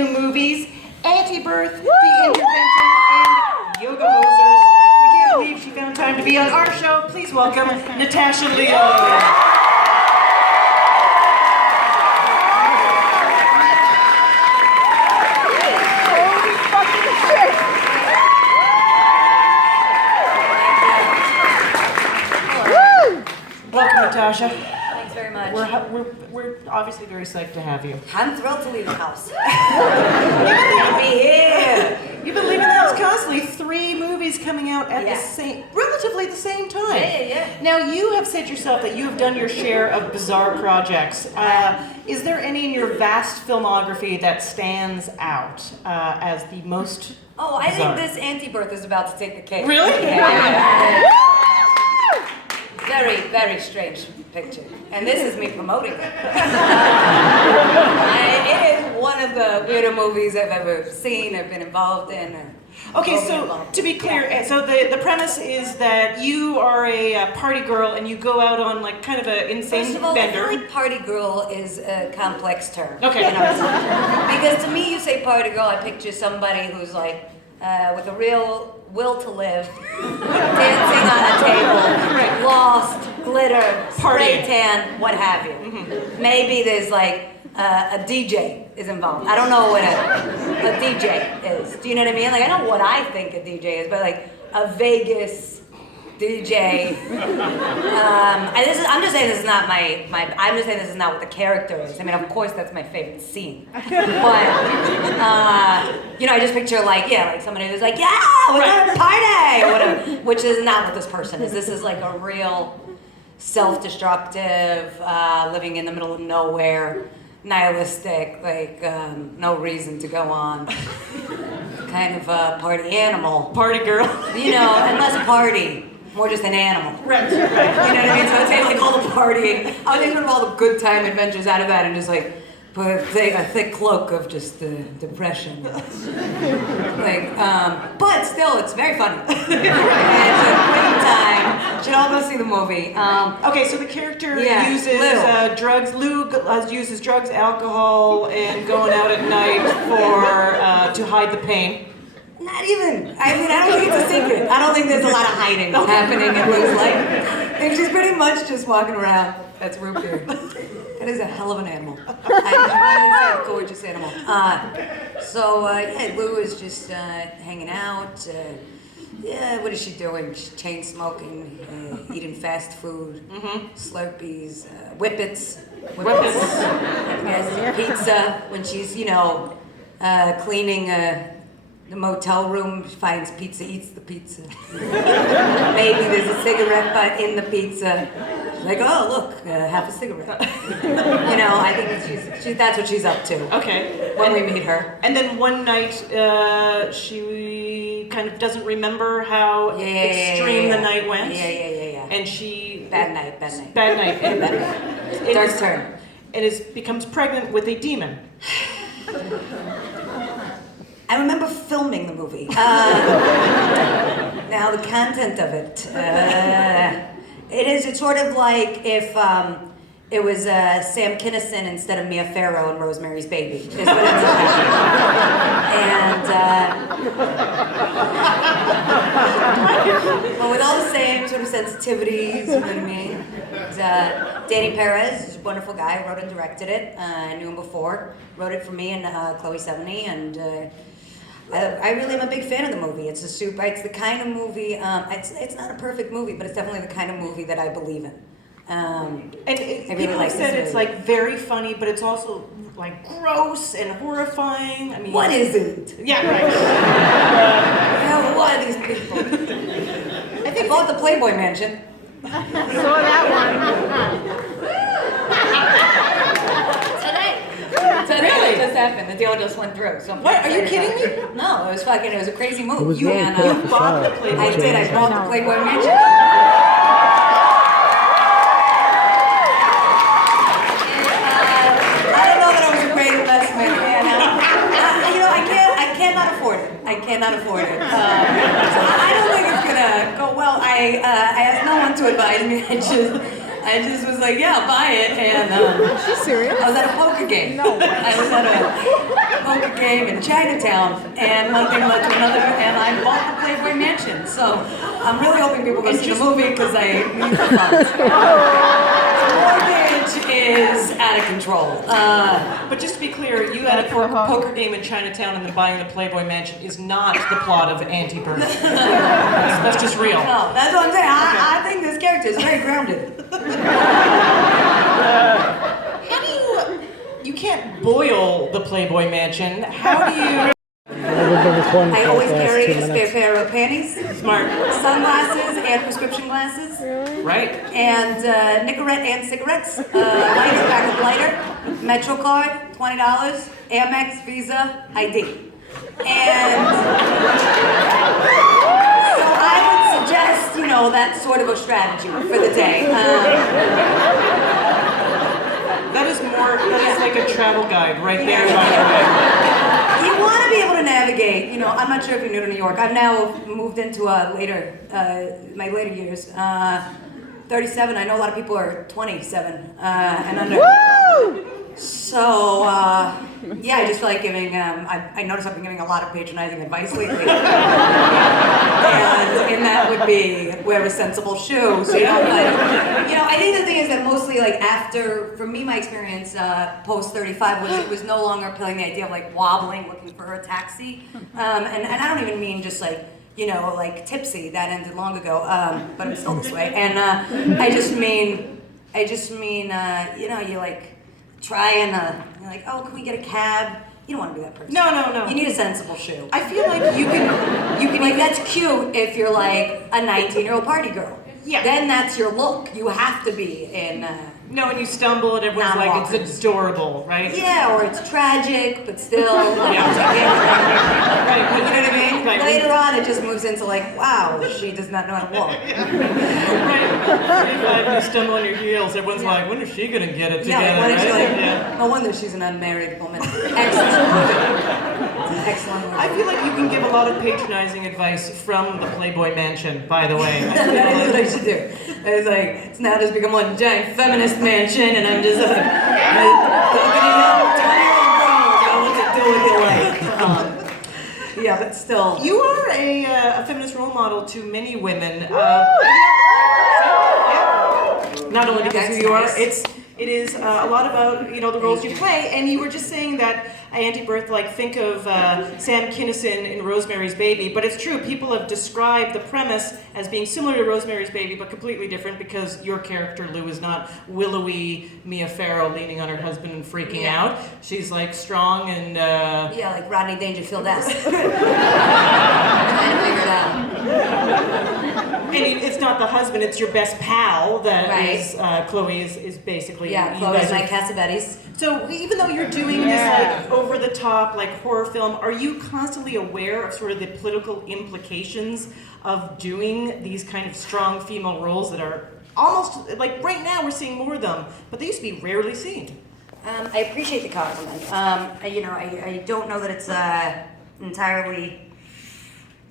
new movies, Antibirth, The Intervention, and Yoga Hosers. We can't believe she found time to be on our show. Please welcome Natasha Lyonne. Welcome, Natasha. Thanks very much. We're obviously very psyched to have you. I'm thrilled to leave the house. I'll be here. You've been leaving the house constantly. 3 movies coming out at relatively the same time. Yeah. Now, you have said yourself that you have done your share of bizarre projects. Is there any in your vast filmography that stands out as the most I bizarre? think this Antibirth is about to take the cake. Really? Yeah. Very, very strange picture. And this is me promoting it. It is one of the weirder movies I've ever seen, I've been involved in. Okay, so to be clear, so the premise is that you are a party girl and you go out on like kind of an insane First of all, bender. I feel like party girl is a complex term. Okay. In our culture. Because to me, you say party girl, I picture somebody who's like, with a real will to live, dancing on a table, lost, glitter, spray tan, what have you. Mm-hmm. Maybe there's like a DJ is involved. I don't know what a DJ is. Do you know what I mean? Like I know what I think a DJ is, but like a Vegas DJ. I'm just saying this is not my. I'm just saying this is not what the character is. I mean, of course, that's my favorite scene. But I just picture like somebody who's like, yeah, we're gonna party or whatever, which is not what this person is. This is like a real self-destructive, living in the middle of nowhere, nihilistic, like no reason to go on. Kind of a party animal. Party girl. And less party. More just an animal. Right. You know what I mean? So I'd say like all the partying. I would think of all the good time adventures out of that and just like put a thick cloak of just the depression. But still, it's very funny. It's a great time. You should all go see the movie. Okay, so the character uses Lou. drugs. Lou uses drugs, alcohol, and going out at night to hide the pain. Not even. I mean, I don't think it's a secret. I don't think there's a lot of hiding happening in Lou's life. I think she's pretty much just walking around. That's root beer. That is a hell of an animal. It's a gorgeous animal. Lou is just hanging out. What is she doing? She's chain smoking, eating fast food, Slurpees, Whippets. Yes, pizza. When she's, cleaning the motel room, she finds pizza, eats the pizza. Maybe there's a cigarette butt in the pizza. She's like, oh, look, half a cigarette. I think that's what she's up to. Okay. When we meet her. And then one night, she kind of doesn't remember how extreme the night went. Yeah. And she... Bad night. Bad night. And Dark turn. And becomes pregnant with a demon. I remember filming the movie. Now the content of it, it's sort of like if it was Sam Kinison instead of Mia Farrow in Rosemary's Baby, is what ends up happening. But with all the same sort of sensitivities, you know what I mean? Danny Perez is a wonderful guy, wrote and directed it. I knew him before, wrote it for me and Chloe Sevigny, and I really am a big fan of the movie. It's the kind of movie, it's not a perfect movie, but it's definitely the kind of movie that I believe in. People have said it's like very funny, but it's also like gross and horrifying. I mean, what isn't? Yeah, right. What are these people? I think I bought the Playboy Mansion. Saw that one. Today Really? it just happened. The deal just went through. So What? Are you kidding me? No, it was a crazy move. It was really You put bought the aside. Playboy. I did. I bought the Playboy Mansion. I don't know that it was a great investment. I cannot afford it. I don't think it's gonna go well. I asked no one to advise me. I just was like, yeah, buy it. And She's serious? I was at a poker game. No way. I was at a poker game in Chinatown, and one thing led to another, and I bought the Playboy Mansion. So I'm really hoping people go see the movie because I need the funds. The mortgage is out of control. But just to be clear, you at a poker game in Chinatown and then buying the Playboy Mansion is not the plot of Antibirth. That's just real. No, that's what I'm saying. I think this character is very grounded. How do you can't boil the Playboy Mansion. How do you... I always carry a spare pair of panties, Smart. sunglasses, and prescription glasses. Right. And Nicorette and cigarettes, lighter, pack of lighter, Metro card, $20, Amex, Visa, ID. And so I would suggest, that sort of a strategy for the day. That is like a travel guide right there, by the way. You want to be able to navigate, I'm not sure if you're new to New York. I've now moved into my later years. 37, I know a lot of people are 27 and under. Woo! So, yeah, I just feel like giving, I notice I've been giving a lot of patronizing advice lately. And that would be wear a sensible shoe. So, I think the thing is that mostly for me, my experience post 35 was it was no longer appealing the idea of wobbling, looking for a taxi. And I don't even mean just tipsy, that ended long ago, but I'm still this way. And I just mean, you try and you're like, oh, can we get a cab? You don't want to be that person. No. You need a sensible shoe. I feel like you can That's cute if you're a 19-year-old party girl. Yeah. Then that's your look. You have to be in. No, and you stumble and everyone's like, Non-walkers. it's adorable, right? Yeah, or it's tragic, but still. Right. You know what I mean? Right. Later on, it just moves into wow, she does not know how to walk. Right. When you stumble on your heels, everyone's like, when is she going to get it together, Yeah, when is she right? no wonder she's an unmarried woman. Excellent movie. Excellent movie. I feel like you can give a lot of patronizing advice from the Playboy Mansion, by the way. That is what I should do. It's now just become one giant feminist mansion, and I'm just opening up 20-year-old girls, what to do with your life. Yeah, but still. You are a feminist role model to many women. Not only because That's who you are, nice. it is a lot about the roles you play. And you were just saying that Antibirth, think of Sam Kinison in Rosemary's Baby, but it's true. People have described the premise as being similar to Rosemary's Baby, but completely different because your character Lou is not willowy Mia Farrow leaning on her husband and freaking out. She's strong and Yeah, like Rodney Dangerfield-esque. Trying to figure it out. I mean, it's not the husband; it's your best pal. That Right. is Chloe is basically. Yeah, you Chloe's guys my are- Cassavetes. So even though you're doing this over the top horror film, are you constantly aware of sort of the political implications of doing these kind of strong female roles that are almost right now we're seeing more of them, but they used to be rarely seen. I appreciate the compliment. I don't know that it's entirely.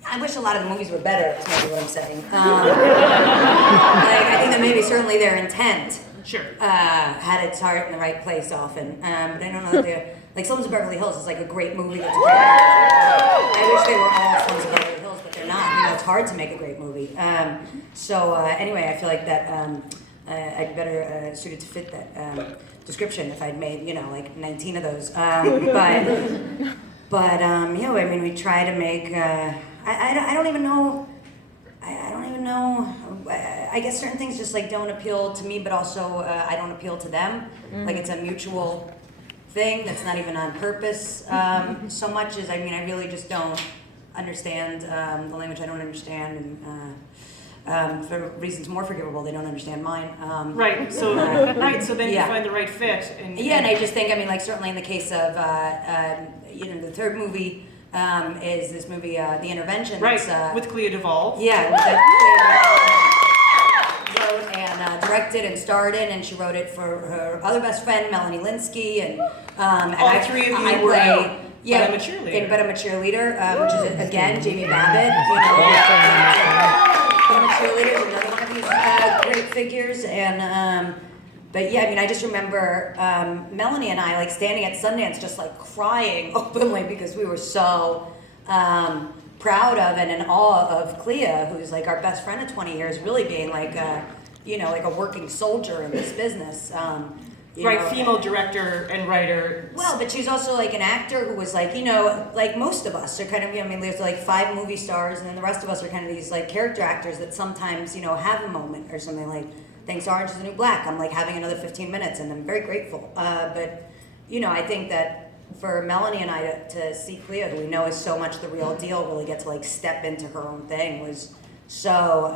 I wish a lot of the movies were better. Is maybe what I'm saying. I think that maybe certainly their intent Sure. had its heart in the right place often. But I don't know that they're Sons of Beverly Hills is a great movie. That's a great movie. I wish they were all Sons of Beverly Hills, but they're not. It's hard to make a great movie. Anyway, I feel like that I'd be better suited to fit that description if I'd made 19 of those. We try to make. I don't even know. I don't even know. I guess certain things just don't appeal to me, but also I don't appeal to them. It's a mutual thing that's not even on purpose so much as I really just don't understand the language I don't understand, and for reasons more forgivable, they don't understand mine. Right. So So then you find the right fit. And I just think certainly in the case of the third movie. Is this movie The Intervention? Right, with Clea Duvall. Yeah, that wrote and directed and starred in, and she wrote it for her other best friend Melanie Linsky, and All three of you were out. Yeah, But I'm a Cheerleader. in But I'm a Cheerleader, which is again Jamie Babbitt. But I'm a Cheerleader is another one of these great figures, and but yeah, I mean, I just remember Melanie and I like standing at Sundance, just like crying openly because we were so proud of and in awe of Clea, who's like our best friend of 20 years, really being like like a working soldier in this business. Female director and writer. Well, but she's also like an actor who was like, like most of us are kind of, I mean, there's like 5 movie stars, and then the rest of us are kind of these like character actors that sometimes, have a moment or something like, thanks to Orange is the New Black, I'm like having another 15 minutes, and I'm very grateful. But, I think that for Melanie and I to see Clea, who we know is so much the real deal, really get to like step into her own thing was so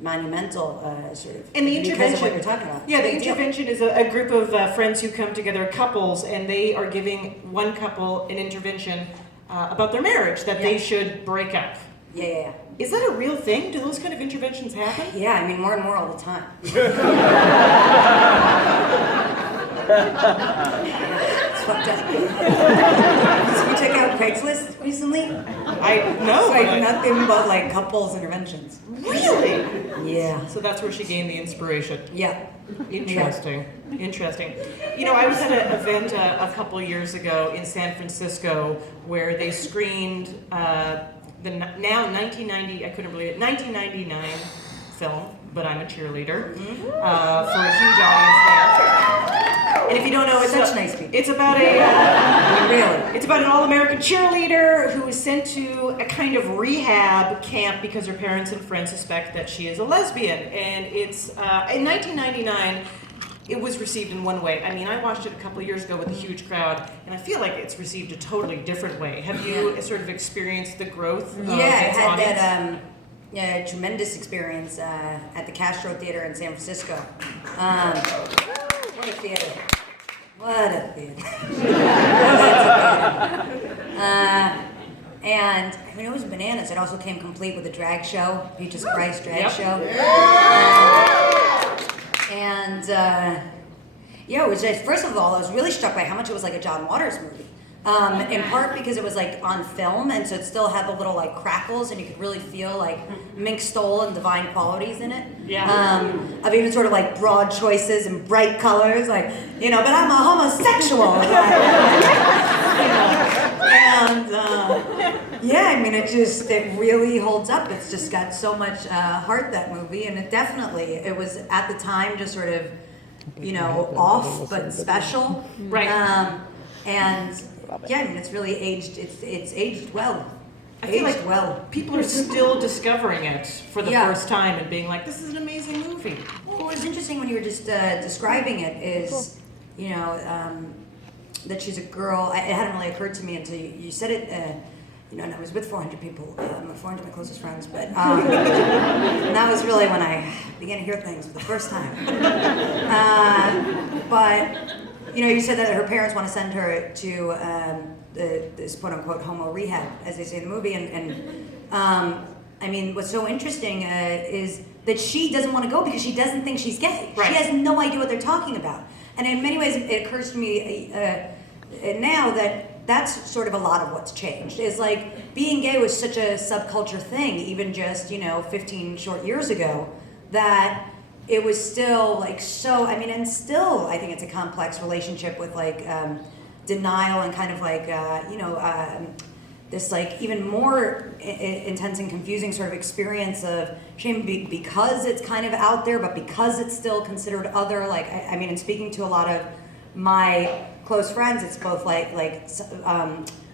monumental, sort of. And the because intervention, of what you're talking about. yeah, the intervention is a group of friends who come together, couples, and they are giving one couple an intervention about their marriage, that they should break up. Yeah. Is that a real thing? Do those kind of interventions happen? Yeah, I mean, more and more all the time. It's fucked up. So you check out Craigslist recently? I know. It's like nothing but like couples interventions. Really? Yeah. So that's where she gained the inspiration. Yeah. Interesting. I was at an event a couple years ago in San Francisco where they screened the now 1990, I couldn't believe it, 1999 film, But I'm a Cheerleader, for a huge audience there. And if you don't know, it's about it's about an all-American cheerleader who is sent to a kind of rehab camp because her parents and friends suspect that she is a lesbian. And it's in 1999. It was received in one way. I mean, I watched it a couple of years ago with a huge crowd, and I feel like it's received a totally different way. Have you sort of experienced the growth of its I had audience? that tremendous experience at the Castro Theater in San Francisco. What a theater. And I mean, it was bananas. It also came complete with a drag show, Peaches Christ drag show. It was just, first of all, I was really struck by how much it was like a John Waters movie. In part because it was like on film, and so it still had the little like crackles, and you could really feel like Mink Stoll and divine qualities in it. Yeah. Of even sort of like broad choices and bright colors, like, but I'm a homosexual. I mean, it really holds up. It's just got so much heart, that movie, and it was at the time just sort of, off but special. Right. I mean, it's really aged. It's aged well. I feel like people are still discovering it for the first time and being like, "This is an amazing movie." Well, what was interesting when you were just describing it is, that she's a girl. It hadn't really occurred to me until you said it. And I was with 400 people, 400 of my closest friends, but and that was really when I began to hear things for the first time. But you said that her parents want to send her to this quote-unquote homo rehab, as they say in the movie, and I mean, what's so interesting is that she doesn't want to go because she doesn't think she's gay. Right. She has no idea what they're talking about. And in many ways, it occurs to me now that that's sort of a lot of what's changed. Is like being gay was such a subculture thing, even just 15 short years ago, that it was still like so. I mean, and still, I think it's a complex relationship with like denial and kind of like this like even more intense and confusing sort of experience of shame because it's kind of out there, but because it's still considered other. Like I mean, and speaking to a lot of my close friends, it's both like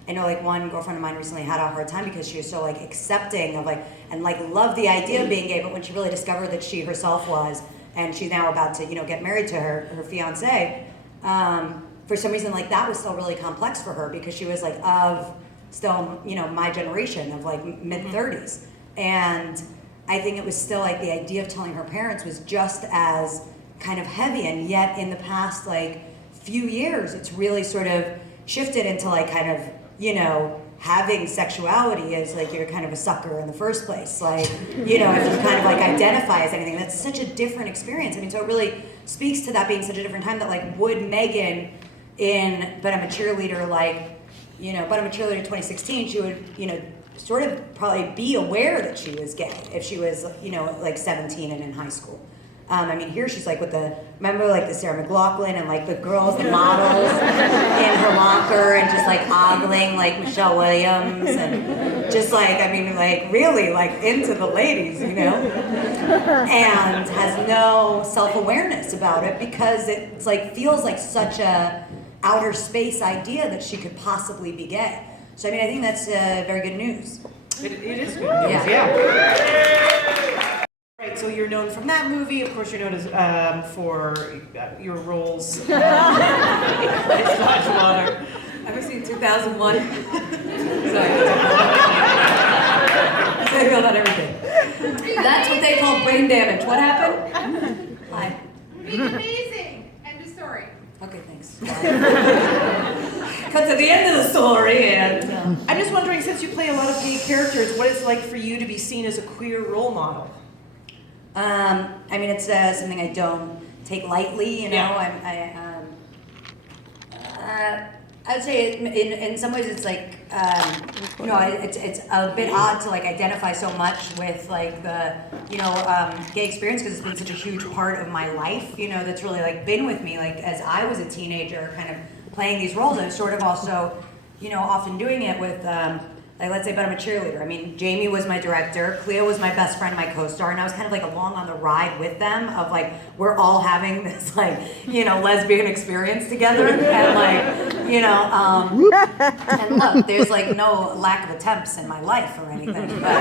I know like one girlfriend of mine recently had a hard time because she was so like accepting of like and like loved the idea of being gay, but when she really discovered that she herself was, and she's now about to get married to her fiance, for some reason like that was still really complex for her because she was like of still my generation of like mid-30s, and I think it was still like the idea of telling her parents was just as kind of heavy, and yet in the past like few years it's really sort of shifted into like kind of having sexuality as like you're kind of a sucker in the first place, like if you kind of like identify as anything, that's such a different experience. I mean, so it really speaks to that being such a different time, that like would Megan in But I'm a Cheerleader, like But I'm a Cheerleader in 2016, she would sort of probably be aware that she was gay if she was, you know, like 17 and in high school. I mean, here she's like with remember like the Sarah McLachlan and like the girls, the models in her locker and just like ogling like Michelle Williams and just like, I mean, like really like into the ladies, you know? And has no self-awareness about it because it's like feels like such a outer space idea that she could possibly be gay. So I mean, I think that's very good news. It is good news, yeah. Right, so you're known from that movie. Of course, you're known as for your roles in Water. Ever seen 2001? Sorry. I feel about everything. That's what they call brain damage. What happened? Hi. Being amazing. End of story. Okay, thanks. Cut to the end of the story, and I'm just wondering, since you play a lot of gay characters, what it's like for you to be seen as a queer role model? I mean, it's something I don't take lightly. You know, Yeah. I would say in some ways it's like you know, it's a bit odd to like identify so much with like the gay experience because it's been such a huge part of my life. You know, that's really like been with me like as I was a teenager, kind of playing these roles. I was sort of also, you know, often doing it with like let's say, but I'm a cheerleader. I mean, Jamie was my director, Cleo was my best friend, my co-star, and I was kind of like along on the ride with them of like, we're all having this like, you know, lesbian experience together. And like, you know, and look, there's like no lack of attempts in my life or anything. But,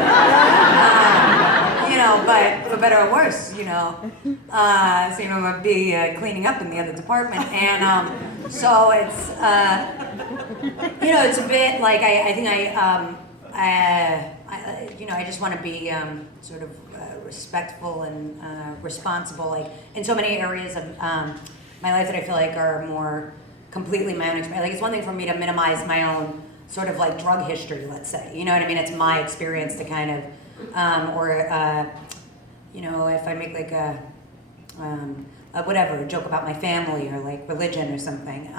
you know, but for better or worse, you know, so you know, I'd be cleaning up in the other department. And so it's, you know, it's a bit like I think you know, I just want to be sort of respectful and responsible, like in so many areas of my life that I feel like are more completely my own experience. Like it's one thing for me to minimize my own sort of like drug history, let's say. You know what I mean? It's my experience to kind of, or you know, if I make like a whatever, a joke about my family or like religion or something.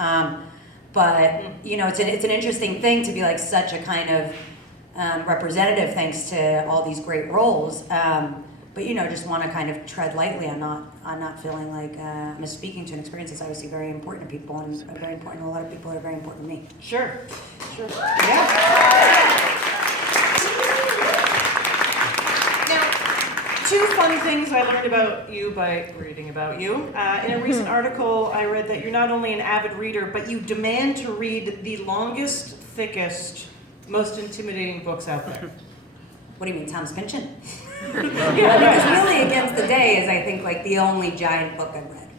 But you know, it's an interesting thing to be like such a kind of representative, thanks to all these great roles. But you know, just want to kind of tread lightly. I'm not feeling like I'm speaking to an experience that's obviously very important to people and very important to a lot of people that are very important to me. Sure. Yeah. Two fun things I learned about you by reading about you. In a recent article, I read that you're not only an avid reader, but you demand to read the longest, thickest, most intimidating books out there. What do you mean, Thomas Pynchon? Yeah, because really Against the Day is, I think, like the only giant book I've read.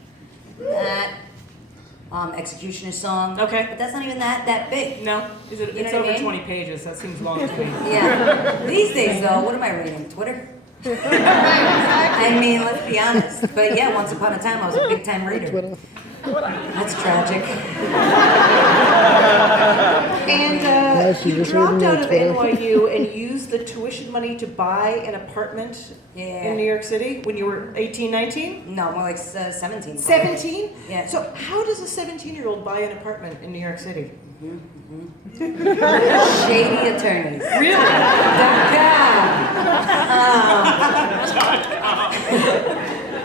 That, Executioner's Song. Okay. But that's not even that big. No? Is it? You know It's what I over mean? 20 pages. That seems long to me. Yeah. These days, though, what am I reading? Twitter? I mean, let's be honest. But yeah, once upon a time, I was a big time reader. That's tragic. And you dropped out of NYU and used the tuition money to buy an apartment in New York City when you were 18, 19? No, more like 17. 17? Yeah. So how does a 17-year-old buy an apartment in New York City? Shady attorneys. Really?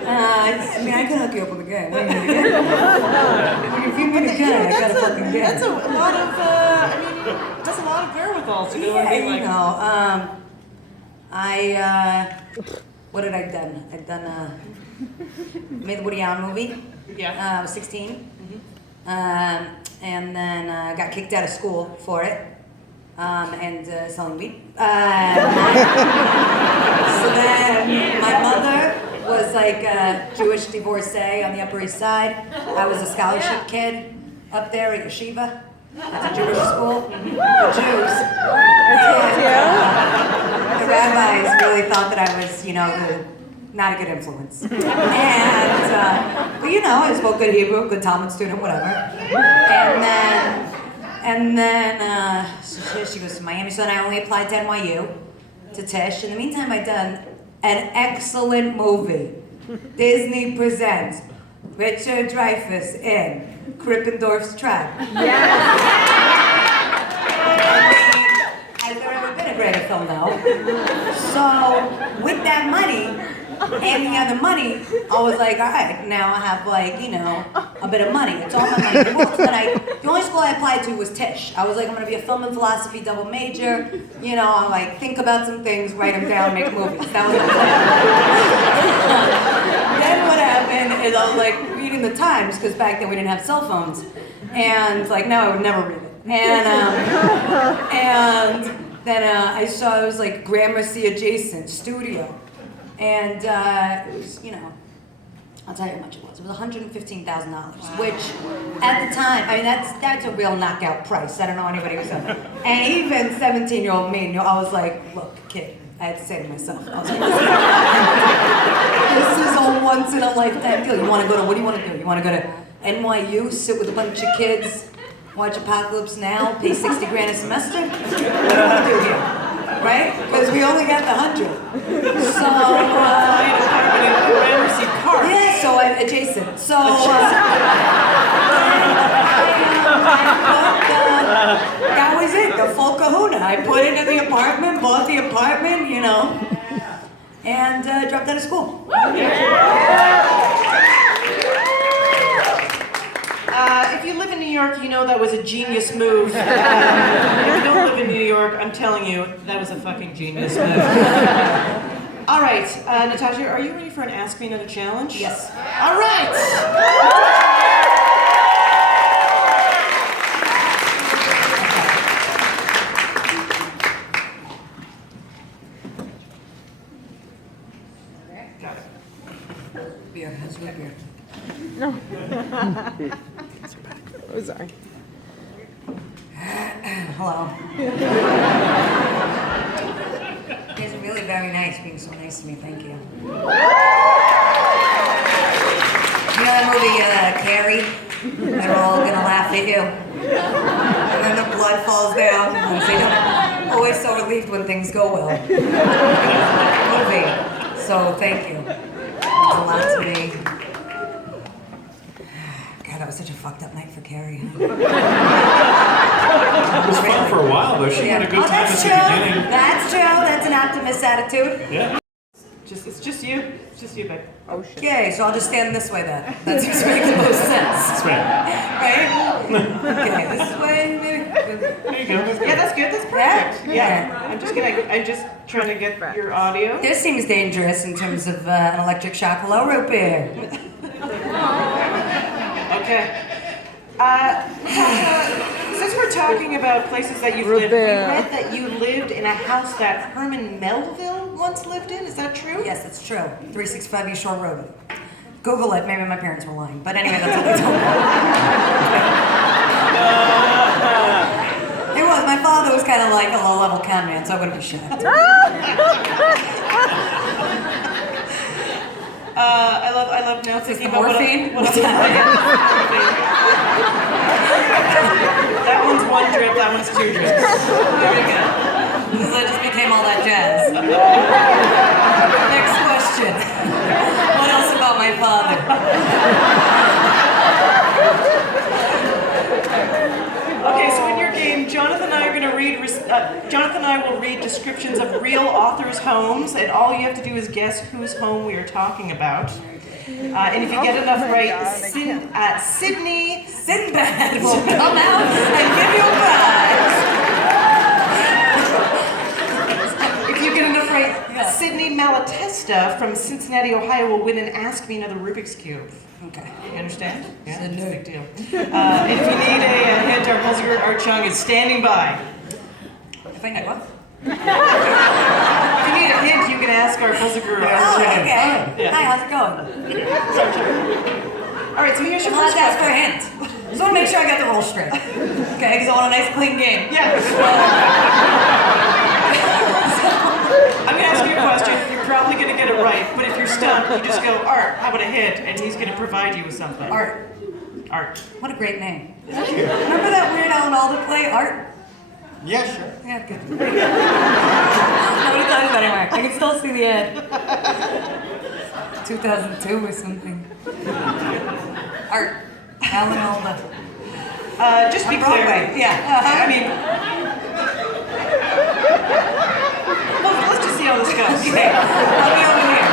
I mean, I can hook you up with a guy. What do you need a guy? If you need a guy, I got a fucking guy. That's a lot of, I mean, that's a lot of wherewithal to go and be like... you know, what had I done? I'd done, made the Woody Allen movie. Yeah. I was 16. And then got kicked out of school for it. And selling weed. So then my mother was like a Jewish divorcee on the Upper East Side. I was a scholarship kid up there at Yeshiva. It's a Jewish school for Jews. The rabbis really thought that I was, you know, not a good influence. And, but you know, I spoke good Hebrew, good Talmud student, whatever. And then so she goes to Miami. So then I only applied to NYU, to Tisch. In the meantime, I'd done an excellent movie. Disney presents Richard Dreyfuss in Krippendorf's Trap. Yes. I mean, I've never been in integrated film now. So with that money and the other money, I was like, all right, now I have like, you know, a bit of money. It's all my money. The only school I applied to was Tisch. I was like, I'm gonna be a film and philosophy double major. You know, I'm like, think about some things, write them down, make movies. That was my plan. Then what happened is I was like reading the Times, because back then we didn't have cell phones. And like now I would never read it. And then I saw it was like Gramercy adjacent studio. And it was, you know, I'll tell you how much it was. It was $115,000, which at the time, I mean, that's a real knockout price. I don't know anybody who's done that. And even 17-year-old me, I was like, look, kid, I had to say to myself, I was like, this is a once in a lifetime deal. You want to go to, what do you want to do? You want to go to NYU, sit with a bunch of kids, watch Apocalypse Now, pay 60 grand a semester? What do you want to do here? Right? Because we only got the 100. So, yeah, so I'm adjacent. So, that was it, the full kahuna. I put it in the apartment, bought the apartment, you know, and dropped out of school. If you live in New York, you know that was a genius move. If you don't live in New York, I'm telling you, that was a fucking genius move. All right, Natasha, are you ready for an Ask Me Another challenge? Yes. All right. Got it. Beer, how's your beer? No. Oh, sorry. Hello. You guys are really very nice, being so nice to me. Thank you. You know that movie, Carrie? They're all gonna laugh at you. And then the blood falls down. And they don't always so relieved when things go well. Movie. So thank you. It's a lot to me. God, that was such a fucked up night for Carrie. It was fun for a while, though. She had a good time at That's the true. beginning. That's true. That's an optimist attitude. Yeah. It's just you. It's just you, babe. Oh shit. Okay, so I'll just stand this way then. That seems to make the most sense. That's right. Right? Okay, this way, maybe. There you go. That's good. Yeah, that's good. That's perfect. Yeah. I'm just trying to get your audio. This seems dangerous in terms of an electric shock. Hello, root beer. Okay. Since we're talking about places that you've lived, we Rebecca. read that you lived in a house that Herman Melville once lived in. Is that true? Yes, it's true. 365 East Shore Road. Google it. Maybe my parents were lying. But anyway, that's what they told me. It was. My father was kind of like a low-level con man, so I wouldn't be shocked. I love now Is this thinking the about morphine? what That one's one drip, that one's two drips. There we go. Because I just became all that jazz. Next question. What else about my father? Okay, so in your game, Jonathan and I are going to read. Jonathan and I will read descriptions of real authors' homes, and all you have to do is guess whose home we are talking about. And if you get enough right, Sydney Sinbad will come out and give you a prize. If you get enough right, Sydney Malatesta from Cincinnati, Ohio will win an Ask Me Another Rubik's Cube. Okay. You understand? Yeah, Sydney. it's a big deal. And if you need a hint, our Pulsiger Art Chung is standing by. If I need what? If you need a hint, you can ask our Pulsiger Art Oh, Chung. okay. Yeah. Hi, how's it going? All right, so here's your Well, first let's ask for a question. hint. Just want to make sure I got the roll straight. Okay, because I want a nice clean game. Yeah. I'm going to ask you a question. You're probably going to get it right, but if you're stumped, you just go, Art, how about a hint? And he's going to provide you with something. Art. Art. What a great name. Remember that Weird Al and Alda play, Art? Yeah, sure. Yeah, good. Nobody thought of that anymore. I can still see the ad. 2002 or something. Art. Al and Alda. Just be On clear. Broadway. Yeah. I mean, Well, let's just see how this goes. Okay, I'll be over here.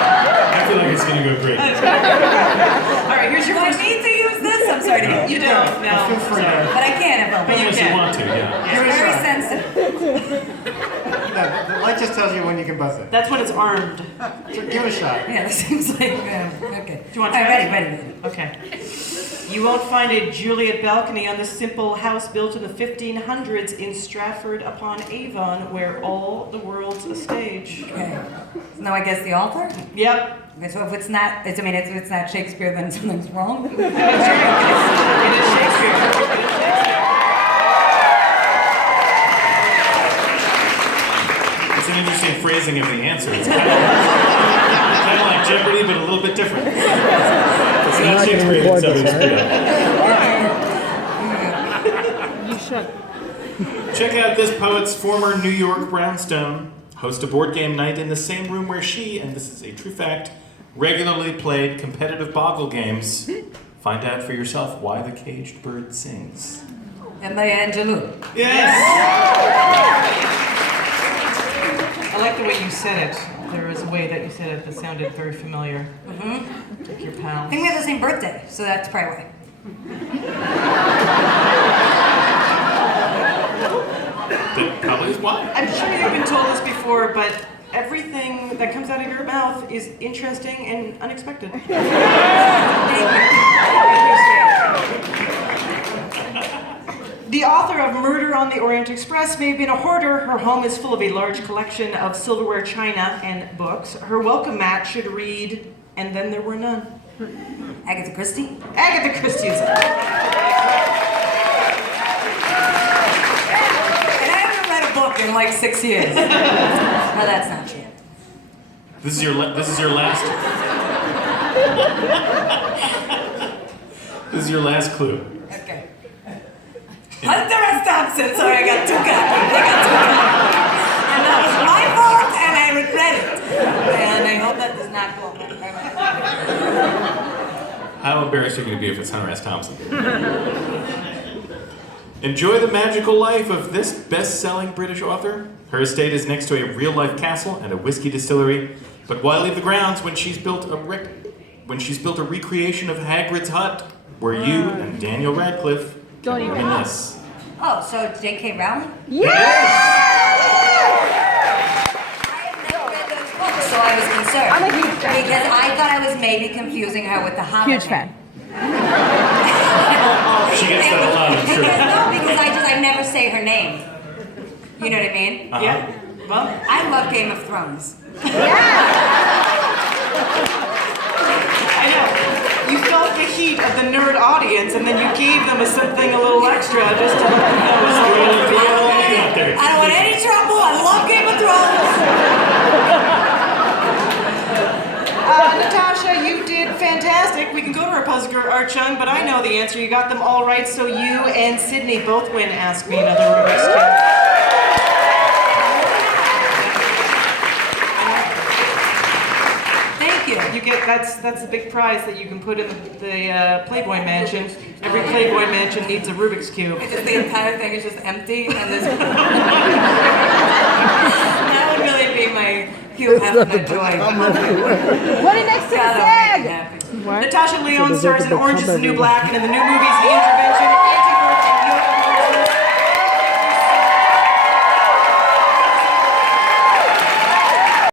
I feel like it's gonna go great. All right, here's your Do I first. need to use this? I'm sorry to hit You don't. No. Feel free to. but I can if I want. Unless you can. want to, yeah. It's very sensitive. No, the light just tells you when you can buzz it. That's when it's armed. So give it a shot. Yeah, this seems like okay. Do you want All to right, try? ready. Okay. You won't find a Juliet balcony on this simple house built in the 1500s in Stratford-upon-Avon, where all the world's a stage. Okay. So now I guess the author. Yep. Okay, so if it's not, if it's not Shakespeare, then something's wrong. That's right. It is Shakespeare. It is Shakespeare. It's an interesting phrasing of the answer. It's kind of like Jeopardy, but a little bit different. It's not Shakespeare, it's Shakespeare. You should. Check out this poet's former New York brownstone. Host a board game night in the same room where she, and this is a true fact, regularly played competitive boggle games. Find out for yourself why the caged bird sings. And Maya Angelou. Yes! I like the way you said it. There was a way that you said it that sounded very familiar. Mm-hmm. Like your pal. I think we have the same birthday, so that's probably why. That probably is why. I'm sure you've been told this before, but everything that comes out of your mouth is interesting and unexpected. The author of Murder on the Orient Express may have been a hoarder. Her home is full of a large collection of silverware, china, and books. Her welcome mat should read, "And then there were none." Agatha Christie. Agatha Christie is it. And I haven't read a book in like 6 years. No, that's not true. This is your last. This is your last clue. Okay. Hunter S. Thompson. Sorry, I got too cocky. And that was my fault, and I regret it. And I hope that does not go on. How embarrassed are you going to be if it's Hunter S. Thompson? Enjoy the magical life of this best-selling British author. Her estate is next to a real-life castle and a whiskey distillery. But why leave the grounds when she's built a recreation of Hagrid's hut, where you and Daniel Radcliffe Don't can even. reminisce? Oh, so J.K. Rowling? Yeah! I have never read those books, so I was concerned. I'm a huge fan. Because I thought I was maybe confusing her with the Hobbit. Huge fan. She gets that a lot, I'm sure. No, because I never say her name. You know what I mean? Yeah. Well, I love Game of Thrones. I know. You felt the heat of the nerd audience, and then you gave them something a little extra just to let them know something. I don't want any trouble. I love Game of Thrones. Natasha, you did fantastic. We can go to Repusker Archung, but I know the answer. You got them all right, so you and Sydney both win Ask Me Another Rubik's Cube. Thank you. You get that's a big prize that you can put in the Playboy Mansion. Every Playboy Mansion needs a Rubik's Cube. Because the entire thing is just empty, and there's that would really be my cube half of my joy. Put it next to the God, I'll make me SAG! happy. What? Natasha Lyonne So stars there's in a Orange is the cover New of Black and in the new movies The Intervention,